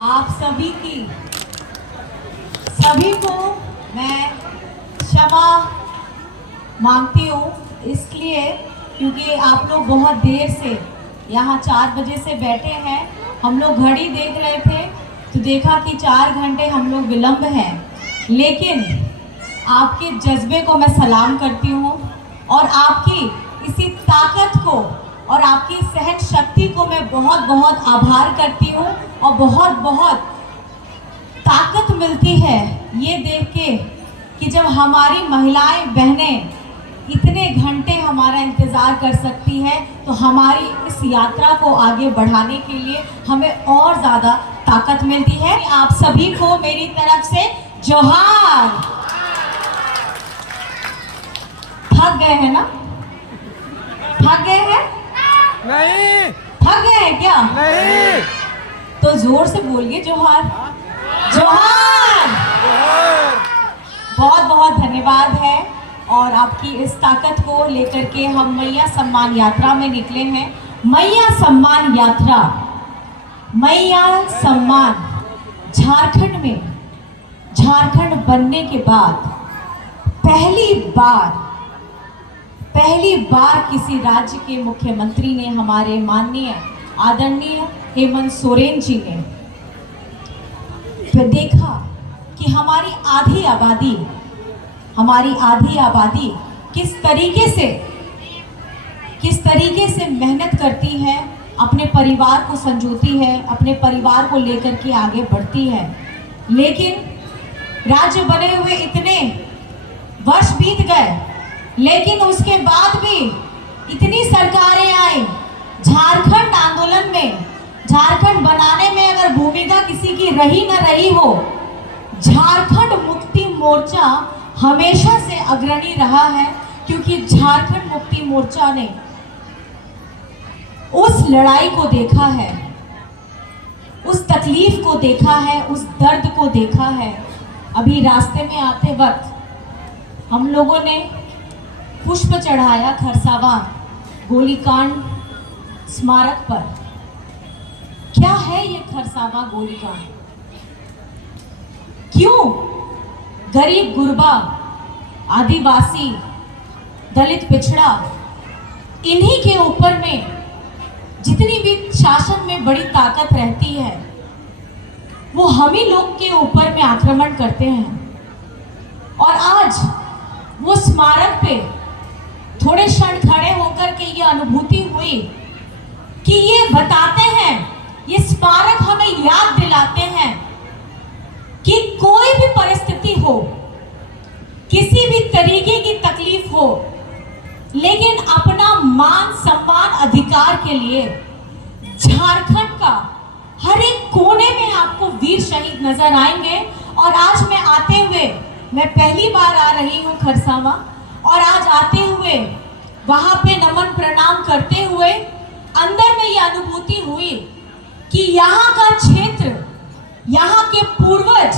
आप सभी को मैं क्षमा मांगती हूँ, इसलिए क्योंकि आप लोग बहुत देर से यहाँ 4 बजे से बैठे हैं। हम लोग घड़ी देख रहे थे तो देखा कि 4 घंटे हम लोग विलंब हैं, लेकिन आपके जज्बे को मैं सलाम करती हूँ और आपकी इसी ताकत को और आपकी सहन शक्ति को मैं बहुत बहुत आभार करती हूँ और बहुत बहुत ताकत मिलती है ये देख के कि जब हमारी महिलाएं बहनें इतने घंटे हमारा इंतज़ार कर सकती है तो हमारी इस यात्रा को आगे बढ़ाने के लिए हमें और ज़्यादा ताकत मिलती है। आप सभी को मेरी तरफ से जोहार। थक गए हैं ना? थक गए हैं? नहीं। थक गए हैं क्या? नहीं। तो जोर से बोलिए जोहार। जोहार। बहुत बहुत धन्यवाद है और आपकी इस ताकत को लेकर के हम मैया सम्मान यात्रा में निकले हैं। मैया सम्मान यात्रा, मैया सम्मान झारखंड में, झारखंड बनने के बाद पहली बार किसी राज्य के मुख्यमंत्री ने, हमारे माननीय आदरणीय हेमंत सोरेन जी ने तो देखा कि हमारी आधी आबादी किस तरीके से मेहनत करती है, अपने परिवार को संजोती है, अपने परिवार को लेकर के आगे बढ़ती है। लेकिन राज्य बने हुए इतने वर्ष बीत गए, लेकिन उसके बाद भी इतनी सरकारें आई। झारखंड आंदोलन में, झारखंड बनाने में अगर भूमिका किसी की रही न रही हो, झारखंड मुक्ति मोर्चा हमेशा से अग्रणी रहा है, क्योंकि झारखंड मुक्ति मोर्चा ने उस लड़ाई को देखा है, उस तकलीफ को देखा है, उस दर्द को देखा है। अभी रास्ते में आते वक्त हम लोगों ने पुष्प चढ़ाया खरसावा गोलीकांड स्मारक पर। क्या है ये खरसावा गोलीकांड? क्यों गरीब गुरबा, आदिवासी, दलित, पिछड़ा, इन्हीं के ऊपर में जितनी भी शासन में बड़ी ताकत रहती है वो हम ही लोग के ऊपर में आक्रमण करते हैं। और आज वो स्मारक पे थोड़े क्षण खड़े होकर के ये अनुभूति हुई कि ये बताते हैं, ये स्मारक हमें याद दिलाते हैं कि कोई भी परिस्थिति हो, किसी भी तरीके की तकलीफ हो, लेकिन अपना मान सम्मान अधिकार के लिए झारखंड का हर एक कोने में आपको वीर शहीद नजर आएंगे। और आज मैं पहली बार आ रही हूँ खरसावा, और आज आते हुए वहां पे नमन प्रणाम करते हुए अंदर में ये अनुभूति हुई कि यहाँ का क्षेत्र, यहाँ के पूर्वज,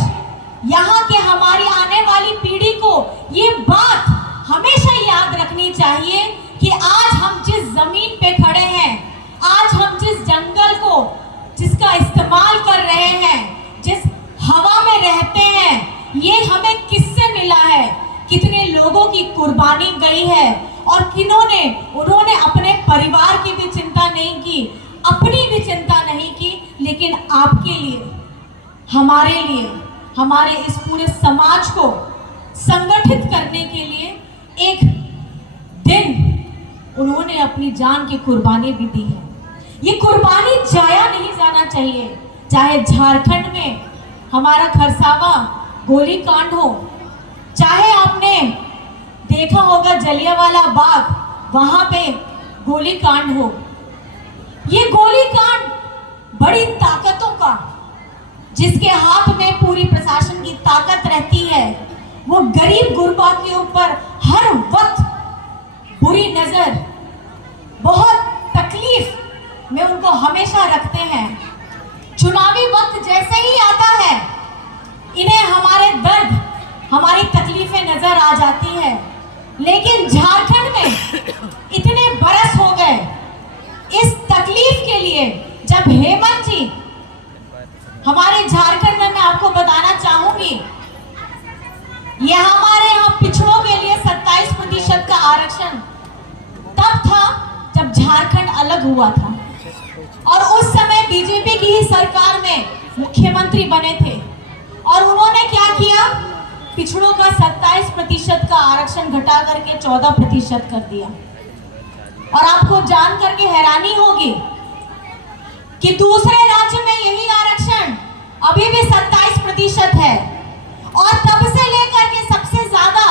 यहाँ के हमारी आने वाली पीढ़ी को ये बात हमेशा याद रखनी चाहिए कि आज हम जिस जमीन पे खड़े हैं, आज हम जिस जंगल को जिसका इस्तेमाल कर रहे हैं, जिस हवा में रहते हैं, ये हमें किससे मिला है, कितने लोगों की कुर्बानी गई है और उन्होंने अपने परिवार की भी चिंता नहीं की, अपनी भी चिंता नहीं की, लेकिन आपके लिए, हमारे लिए, हमारे इस पूरे समाज को संगठित करने के लिए एक दिन उन्होंने अपनी जान की कुर्बानी भी दी है। ये कुर्बानी जाया नहीं जाना चाहिए। चाहे झारखंड में हमारा खरसावा गोलीकांड हो, चाहे आपने देखा होगा जलियांवाला बाग, वहां पे गोलीकांड हो। ये गोलीकांड बड़ी ताकतों का, जिसके हाथ में पूरी प्रशासन की ताकत रहती है, वो गरीब गुरबा के ऊपर हर वक्त बुरी नजर, बहुत तकलीफ में उनको हमेशा रखते हैं। चुनावी वक्त जैसे ही आता है, इन्हें हमारे दर्द, हमारी तकलीफें नजर आ जाती है। लेकिन झारखंड में इतने बरस हो गए इस तकलीफ के लिए, जब हेमंत जी हमारे झारखंड में मैं आपको बताना चाहूंगी, ये हमारे यहाँ पिछड़ों के लिए 27% का आरक्षण तब था जब झारखंड अलग हुआ था, और उस समय बीजेपी की ही सरकार में मुख्यमंत्री बने थे, और उन्होंने क्या किया, पिछड़ों का 27% का आरक्षण घटा करके 14% कर दिया। और आपको जान करके हैरानी होगी कि दूसरे राज्य में यही आरक्षण अभी भी 27% है, और तब से लेकर के सबसे ज्यादा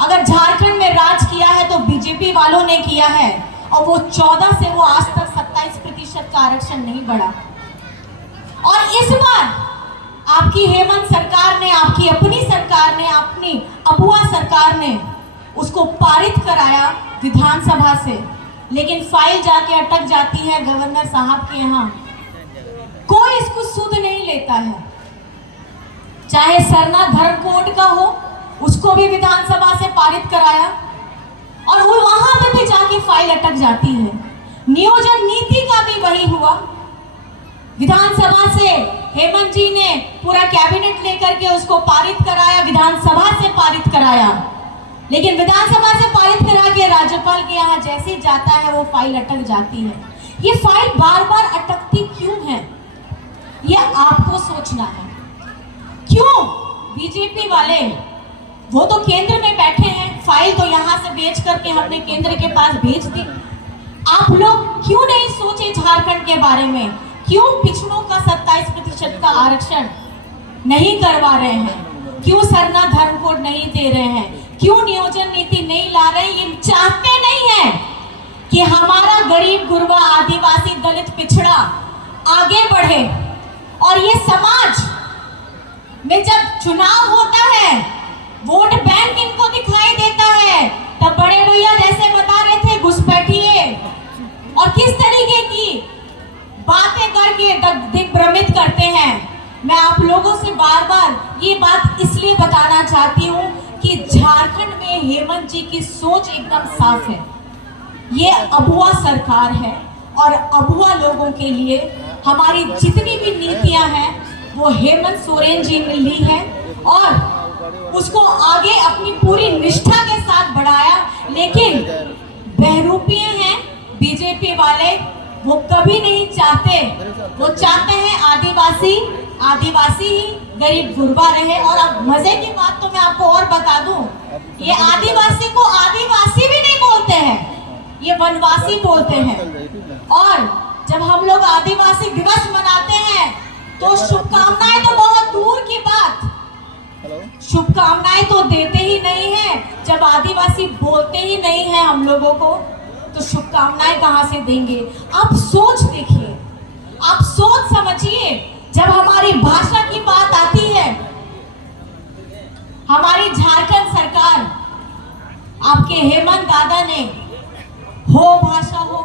अगर झारखंड में राज किया है तो बीजेपी वालों ने किया है, और वो 14 से वो आज तक 27% का आरक्षण नहीं बढ़ा। और इस बार आपकी हेमंत सरकार ने, आपकी अपनी सरकार ने, अपनी अबुआ सरकार ने उसको पारित कराया विधानसभा से, लेकिन फाइल जाके अटक जाती है गवर्नर साहब के यहाँ। कोई इसको सुध नहीं लेता है। चाहे सरना धर्म कोड का हो, उसको भी विधानसभा से पारित कराया, और वो वहां पे भी जाके फाइल अटक जाती है। नियोजन नीति का भी वही हुआ। विधानसभा से हेमंत जी ने पूरा कैबिनेट लेकर के उसको पारित कराया, विधानसभा से पारित कराया, लेकिन विधानसभा से पारित करा के राज्यपाल के यहाँ जैसे जाता है वो फाइल अटक जाती है। ये फाइल बार बार अटकती क्यों है, ये आपको सोचना है। क्यों बीजेपी वाले, वो तो केंद्र में बैठे हैं, फाइल तो यहाँ से भेज करके हमने केंद्र के पास भेज दी। आप लोग क्यों नहीं सोचे झारखंड के बारे में? क्यों पिछड़ों का 27% का आरक्षण नहीं करवा रहे हैं? क्यों सरना धर्म कोड नहीं दे रहे हैं? क्यों नियोजन नीति नहीं ला रहे? ये चाहते नहीं है कि हमारा गरीब गुरबा आदिवासी दलित पिछड़ा आगे बढ़े। और ये समाज में जब चुनाव होता है, वोट बैंक इनको दिखाई देता है, तब बड़े भैया जैसे बता रहे थे घुसपैठिए और किस तरीके की बातें करके दिग्भ्रमित करते हैं। मैं आप लोगों से बार बार ये बात इसलिए बताना चाहती हूँ कि झारखंड में हेमंत जी की सोच एकदम साफ है। ये अबुआ सरकार है, और अबुआ लोगों के लिए हमारी जितनी भी नीतियां हैं वो हेमंत सोरेन जी ने ली है, और उसको आगे अपनी पूरी निष्ठा के साथ बढ़ाया। लेकिन बहरूपिये हैं बीजेपी वाले, वो कभी नहीं चाहते, वो चाहते हैं आदिवासी ही गरीब गुरबा रहे। और अब मजे की बात तो मैं आपको और बता दूं, ये आदिवासी को आदिवासी भी नहीं बोलते हैं, ये वनवासी बोलते हैं। और जब हम लोग आदिवासी दिवस मनाते हैं तो शुभकामनाएं तो बहुत दूर की बात, शुभकामनाएं तो देते ही नहीं है। जब आदिवासी बोलते ही नहीं है हम लोगों को, तो शुभकामनाएं कहां से देंगे? आप सोच देखिए, आप सोच समझिए। जब हमारी भाषा की बात आती है, हमारी झारखंड सरकार, आपके हेमंत दादा ने हो भाषा हो,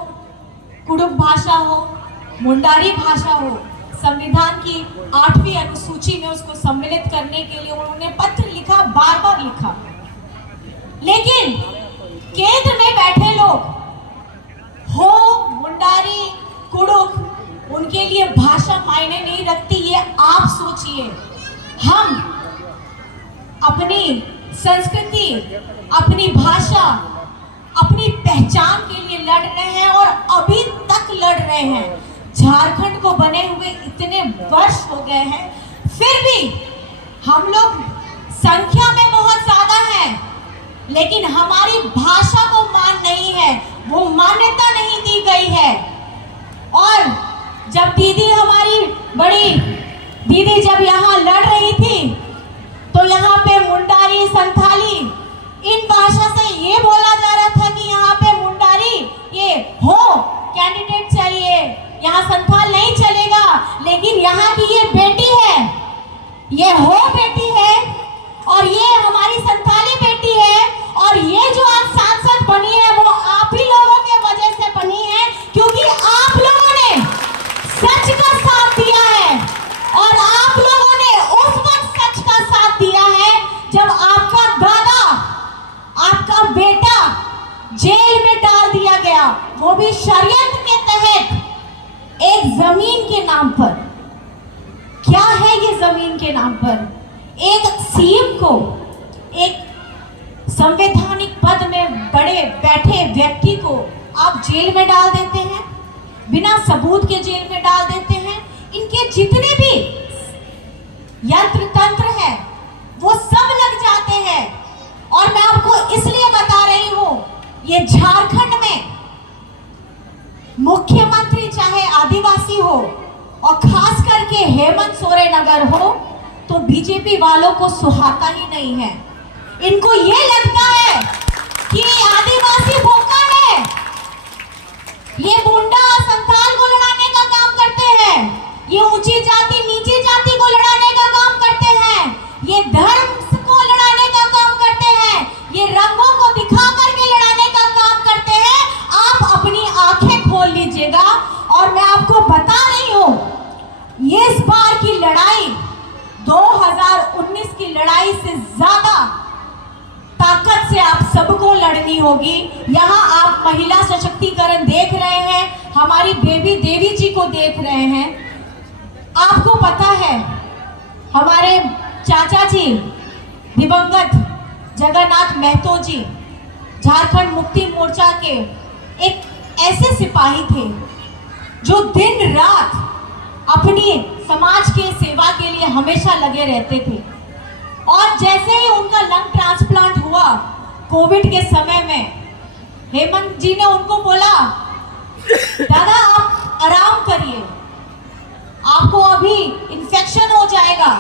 कुडुख भाषा हो, मुंडारी भाषा हो, संविधान की 8वीं अनुसूची में उसको सम्मिलित करने के लिए उन्होंने पत्र लिखा, बार बार लिखा। लेकिन केंद्र में बैठे लोग हो, मुंडारी, कुडुख, उनके लिए भाषा मायने नहीं रखती। ये आप सोचिए, हम अपनी संस्कृति, अपनी भाषा, अपनी पहचान के लिए लड़ रहे हैं, और अभी तक लड़ रहे हैं। झारखंड को बने हुए इतने वर्ष हो गए हैं, फिर भी हम लोग संख्या में बहुत ज्यादा हैं, लेकिन हमारी भाषा को मान नहीं है, वो मान्यता नहीं दी गई है। और जब दीदी, हमारी बड़ी दीदी जब यहाँ लड़ रही थी, तो यहाँ पे मुंडारी, संथाली, इन भाषा से ये बोला जा रहा था कि यहाँ पे मुंडारी, ये हो कैंडिडेट चाहिए, यहाँ संथाल नहीं चलेगा। लेकिन यहाँ की ये बेटी है, ये हो बेटी है, और ये हमारी संथाली बेटी है, और ये जो आज सांसद बनी है वो आप ही लोगों के वजह से बनी है, क्योंकि आप लोगों ने सच का साथ दिया है। और आप लोगों ने उस वक्त सच का साथ दिया है जब आपका दादा, आपका बेटा जेल में डाल दिया गया, वो भी षड्यंत्र के तहत, एक जमीन के नाम पर। जाएगी जमीन के नाम पर। एक सीएम को, एक संवैधानिक पद में बड़े बैठे व्यक्ति को आप जेल में डाल देते हैं, बिना सबूत के जेल में डाल देते हैं। इनके जितने भी यंत्र तंत्र है वो सब लग जाते हैं। और मैं आपको इसलिए बता रही हूं, ये झारखंड में मुख्यमंत्री चाहे आदिवासी हो और खास करके हेमंत सोरेन अगर हो तो बीजेपी वालों को सुहाता ही नहीं है। इनको ये लगता है कि आदिवासी भोका है, ये गुंडा संताल को लड़ाने का काम करते हैं, ये ऊंची जाति नीची जाति को लड़ाने का काम करते हैं, ये धर्म को लड़ाने का काम करते हैं, ये रंगों को दिखा करके लड़ाने का काम करते हैं। आप अपनी आंखें खोल लीजिएगा। और मैं आपको बता रही हूं, ये इस बार की लड़ाई 2019 की लड़ाई से ज्यादा ताकत से आप सबको लड़नी होगी। यहाँ आप महिला सशक्तिकरण देख रहे हैं, हमारी बेबी देवी जी को देख रहे हैं। आपको पता है हमारे चाचा जी दिवंगत जगन्नाथ महतो जी झारखंड मुक्ति मोर्चा के एक ऐसे सिपाही थे जो दिन रात अपनी समाज के सेवा के लिए हमेशा लगे रहते थे। और जैसे ही उनका लंग ट्रांसप्लांट हुआ कोविड के समय में, हेमंत जी ने उनको बोला, दादा आप आराम करिए, आपको अभी इन्फेक्शन हो जाएगा।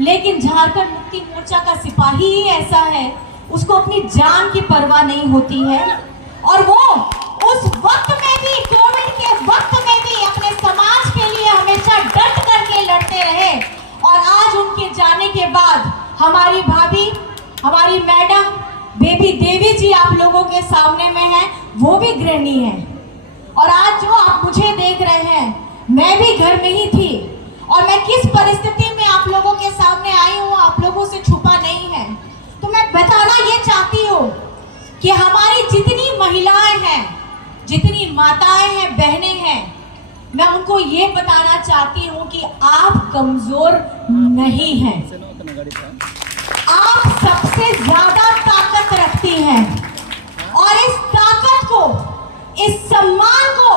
लेकिन झारखंड मुक्ति मोर्चा का सिपाही ही ऐसा है, उसको अपनी जान की परवाह नहीं होती है। और वो उस वक्त में भी, कोविड के वक्त में भी अपने समाज के लिए हमेशा डट करके लड़ते रहे। और आज उनके जाने के बाद हमारी भाभी, हमारी मैडम बेबी देवी जी आप लोगों के सामने में है, वो भी गृहिणी है। और आज जो आप मुझे देख रहे हैं, मैं भी घर में ही थी और मैं किस परिस्थिति में आप लोगों के सामने आई हूँ आप लोगों से छुपा नहीं है। तो मैं बताना ये चाहती हूँ कि हमारी जितनी महिलाएं हैं, जितनी माताएं हैं, बहनें हैं, मैं उनको ये बताना चाहती हूँ कि आप कमजोर नहीं हैं। आप सबसे ज्यादा ताकत रखती हैं। और इस ताकत को, इस सम्मान को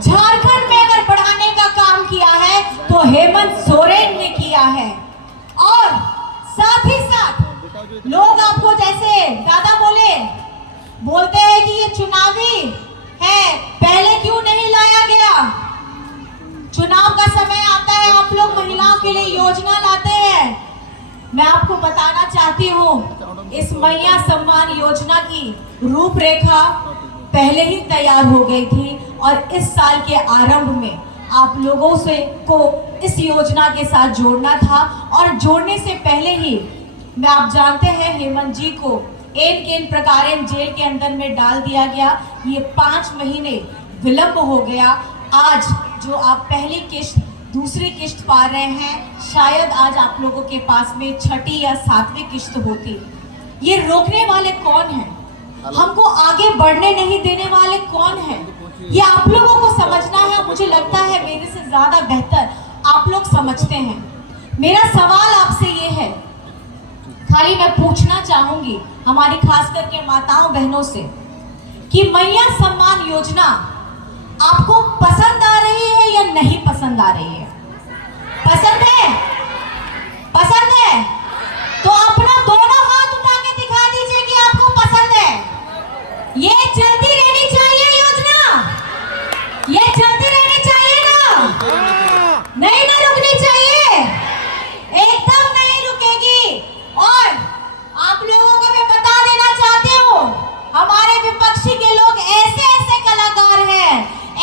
झारखंड में अगर बढ़ाने का काम किया है तो हेमंत सोरेन ने किया है। और साथ ही साथ लोग आपको जैसे दादा बोलते हैं कि ये चुनावी है, पहले क्यों नहीं लाया गया। चुनाव का समय आता है, आप लोग महिलाओं के लिए योजना लाते हैं। मैं आपको बताना चाहती हूँ, इस मैया सम्मान योजना की रूपरेखा पहले ही तैयार हो गई थी और इस साल के आरंभ में आप लोगों से को इस योजना के साथ जोड़ना था। और जोड़ने से पहले ही मैं, आप जानते हैं, हेमंत जी को एन प्रकारेण जेल के अंदर में डाल दिया गया। ये 5 महीने विलंब हो गया। आज जो आप पहली किश्त, दूसरी किश्त पा रहे हैं, शायद आज आप लोगों के पास में 6ठी या 7वीं किश्त होती। ये रोकने वाले कौन हैं? हमको आगे बढ़ने नहीं देने वाले कौन हैं? ये आप लोगों को समझना है। मुझे लगता है मेरे से ज्यादा बेहतर आप लोग समझते हैं। मेरा सवाल आपसे ये है, खाली मैं पूछना चाहूंगी हमारी खास करके माताओं बहनों से, कि मैया सम्मान योजना आपको पसंद आ रही है या नहीं पसंद आ रही है? पसंद है? पसंद है तो अपना दोनों हाथ उठा के दिखा दीजिए कि आपको पसंद है। ये चलती रहनी चाहिए योजना, ये चलती रहनी चाहिए ना, नहीं ना रुकनी चाहिए, एकदम नहीं रुकेगी। और आप लोगों को मैं बता देना चाहती हूँ, हमारे विपक्षी के लोग ऐसे ऐसे कलाकार हैं,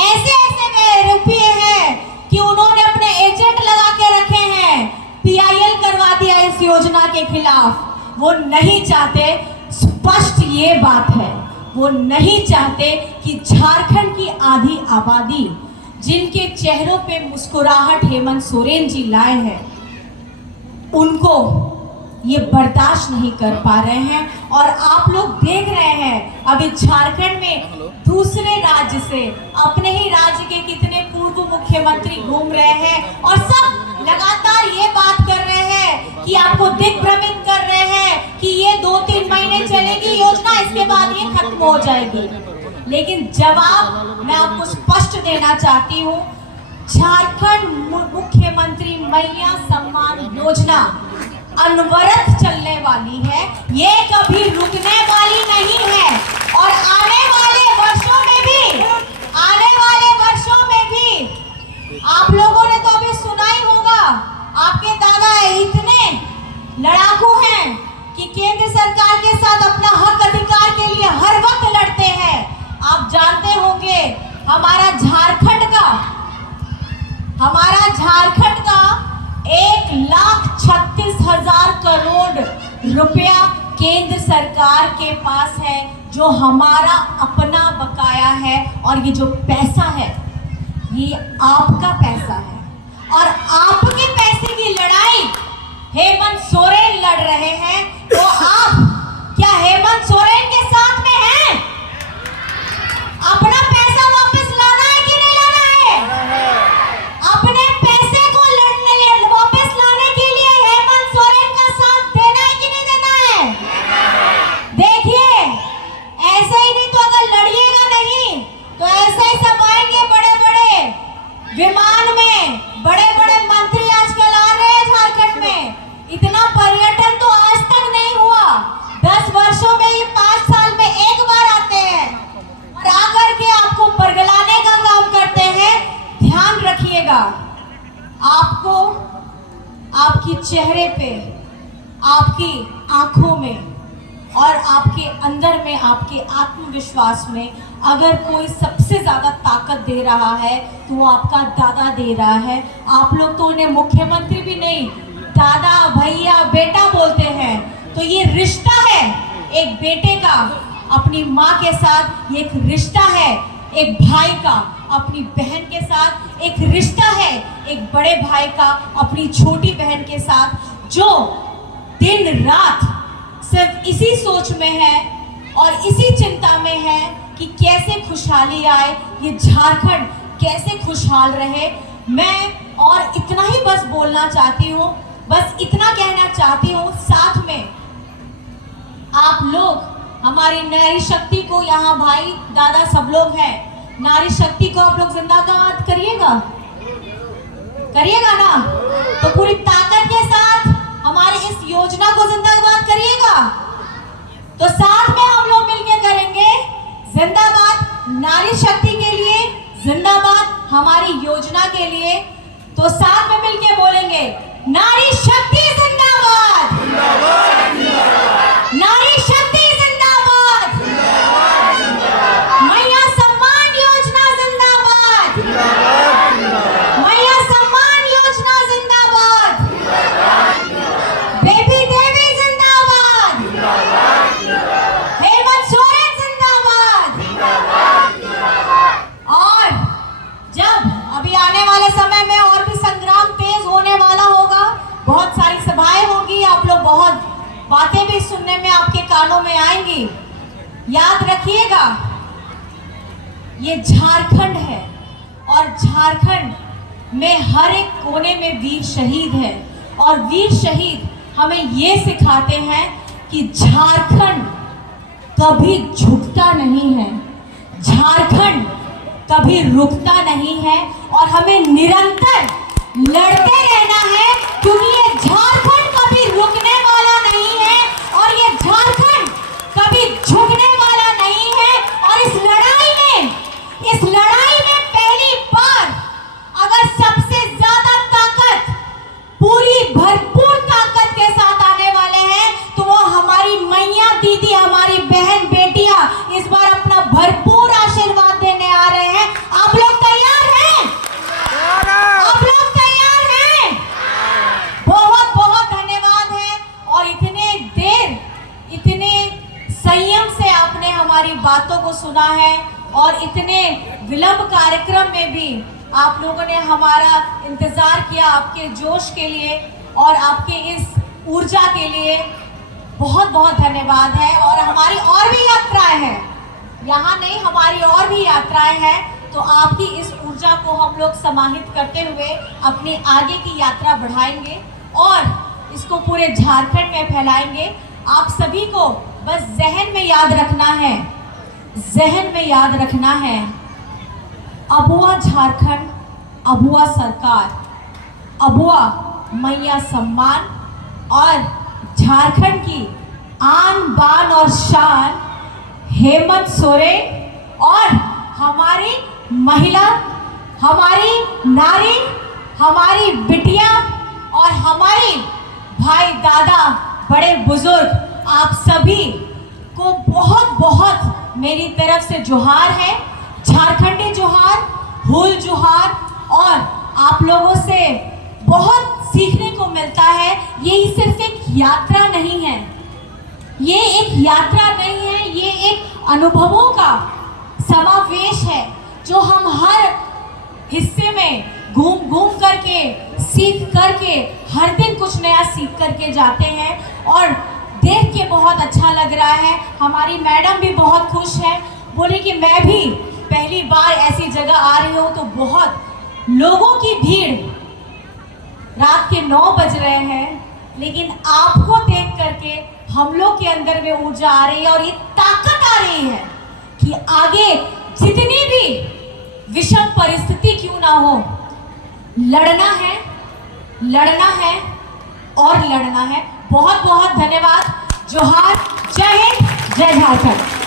ऐसे ऐसे बेरुपये हैं कि उन्होंने अपने एजेंट लगा के रखे हैं, PIL करवा दिया इस योजना के खिलाफ। वो नहीं चाहते, स्पष्ट ये बात है, वो नहीं चाहते कि झारखंड की आधी आबादी, जिनके चेहरों पे मुस्कुराहट हेमंत सोरेन जी लाए हैं, उनको ये बर्दाश्त नहीं कर पा रहे हैं। और आप लोग देख रहे हैं अभी झारखंड में दूसरे राज्य से अपने ही राज्य के कितने पूर्व मुख्यमंत्री घूम रहे हैं और सब लगातार आपको दिग्भ्रमित कर रहे हैं कि ये 2-3 महीने चलेगी योजना, इसके बाद ये खत्म हो जाएगी। लेकिन जवाब मैं आपको स्पष्ट देना चाहती हूँ, झारखंड मुख्यमंत्री मैया सम्मान योजना अनवरत चलने वाली है, ये कभी रुकने वाली नहीं है। और आने वाले वर्षों में भी आप लोगों ने तो अभी सुना ही होगा, आपके दादा इतने लड़ाकू हैं कि केंद्र सरकार के साथ अपना हक अधिकार के लिए हर वक्त लड़ते हैं। आप जानते होंगे हमारा झारखंड का 1,36,000 करोड़ रुपया केंद्र सरकार के पास है, जो हमारा अपना बकाया है। और ये जो पैसा है ये आपका पैसा है, और आपके पैसे की लड़ाई हेमंत सोरेन लड़ रहे हैं। तो आप क्या हेमंत सोरेन के साथ में हैं? अपना पैसा वापस लाना है कि नहीं लाना है? अपने पैसे को वापस लाने के लिए हेमंत सोरेन का साथ देना है कि नहीं देना है? देखिए, ऐसे ही नहीं तो अगर लड़िएगा नहीं तो ऐसे ही सब आएंगे बड़े बड़े विमान में, बड़े बड़े मंत्री आजकल आ रहे हैं झारखंड में। इतना पर्यटन तो आज तक नहीं हुआ। 10 वर्षों में, ये 5 साल में एक बार आते हैं और आकर के आपको बरगलाने का काम करते हैं। ध्यान रखिएगा, आपको आपकी चेहरे पे, आपकी आंखों में और आपके अंदर में, आपके आत्मविश्वास में अगर कोई सबसे ज्यादा ताकत दे रहा है तो वो आपका दादा दे रहा है। आप लोग तो उन्हें मुख्यमंत्री भी नहीं, दादा, भैया, बेटा बोलते हैं। तो ये रिश्ता है एक बेटे का अपनी माँ के साथ, ये एक रिश्ता है एक भाई का अपनी बहन के साथ, एक रिश्ता है एक बड़े भाई का अपनी छोटी बहन के साथ, जो दिन रात सिर्फ इसी सोच में है और इसी चिंता में है कि कैसे खुशहाली आए, ये झारखंड कैसे खुशहाल रहे। मैं और इतना ही बस बोलना चाहती हूँ, बस इतना कहना चाहती हूँ। साथ में आप लोग हमारी नारी शक्ति को, यहाँ भाई दादा सब लोग हैं, नारी शक्ति को आप लोग जिंदाबाद करिएगा ना? तो पूरी ताकत के साथ हमारी इस योजना को जिंदाबाद करिएगा। तो साथ में हम लोग मिलकर करेंगे जिंदाबाद नारी शक्ति के लिए, जिंदाबाद हमारी योजना के लिए। तो साथ में मिलकर बोलेंगे, नारी शक्ति जिंदाबाद, नारी शक्ति जिंदाबाद, मैया सम्मान योजना जिंदाबाद, मैया सम्मान योजना जिंदाबाद, बेबी देवी जिंदाबाद, हेमंत सोरेन जिंदाबाद। और जब अभी आने वाले समय में और भी संग्राम तेज होने वाला होगा, बहुत सारी सभाएं होगी, आप लोग बहुत बातें भी सुनने में आपके कानों में आएंगी। याद रखिएगा, ये झारखंड है और झारखंड में हर एक कोने में वीर शहीद है। और वीर शहीद हमें ये सिखाते हैं कि झारखंड कभी झुकता नहीं है, झारखंड कभी रुकता नहीं है, और हमें निरंतर लड़ते रहना है, क्योंकि ये झारखंड कभी रुकने वाला नहीं है और ये झारखंड कभी झुकने वाला नहीं है। और इस लड़ाई में पहली बार अगर सबसे ज्यादा ताकत, पूरी भरपूर ताकत के साथ आने वाले हैं तो वो हमारी मैया दीदी, हमारी बहन बेटियां इस बार अपना भरपूर आशीर्वाद देने आ रहे हैं। आप लोग तैयार हैं? आप लोग तैयार हैं? बहुत बहुत धन्यवाद है। और इतने संयम से आपने हमारी बातों को सुना है, और इतने विलंब कार्यक्रम में भी आप लोगों ने हमारा इंतजार किया, आपके जोश के लिए और आपके इस ऊर्जा के लिए बहुत बहुत धन्यवाद है। और हमारी और भी यात्राएं हैं, यहाँ नहीं, हमारी और भी यात्राएं हैं। तो आपकी इस ऊर्जा को हम लोग समाहित करते हुए अपनी आगे की यात्रा बढ़ाएंगे। और इसको पूरे झारखंड में फैलाएंगे। आप सभी को बस जहन में याद रखना है, जहन में याद रखना है, अबुआ झारखंड, अबुआ सरकार, अबुआ मैया सम्मान और झारखंड की आन बान और शान हेमंत सोरेन और हमारी महिला, हमारी नारी, हमारी बिटिया और हमारी भाई दादा बड़े बुजुर्ग, आप सभी को बहुत बहुत मेरी तरफ से जोहार है, झारखंडी जोहार, हुल जोहार। और आप लोगों से बहुत सीखने को मिलता है। ये सिर्फ एक यात्रा नहीं है, ये एक यात्रा नहीं है, ये एक अनुभवों का समावेश है जो हम हर हिस्से में घूम घूम करके, सीख करके, हर दिन कुछ नया सीख करके जाते हैं और देख के बहुत अच्छा लग रहा है। हमारी मैडम भी बहुत खुश है, बोली कि मैं भी पहली बार ऐसी जगह आ रही हूँ तो बहुत लोगों की भीड़, रात के 9 बज रहे हैं, लेकिन आपको देख करके हम लोग के अंदर में ऊर्जा आ रही है और ये ताकत आ रही है कि आगे जितनी भी विषम परिस्थिति क्यों ना हो, लड़ना है, लड़ना है और लड़ना है। बहुत बहुत धन्यवाद। जोहार, जय हिंद, जय झारखंड।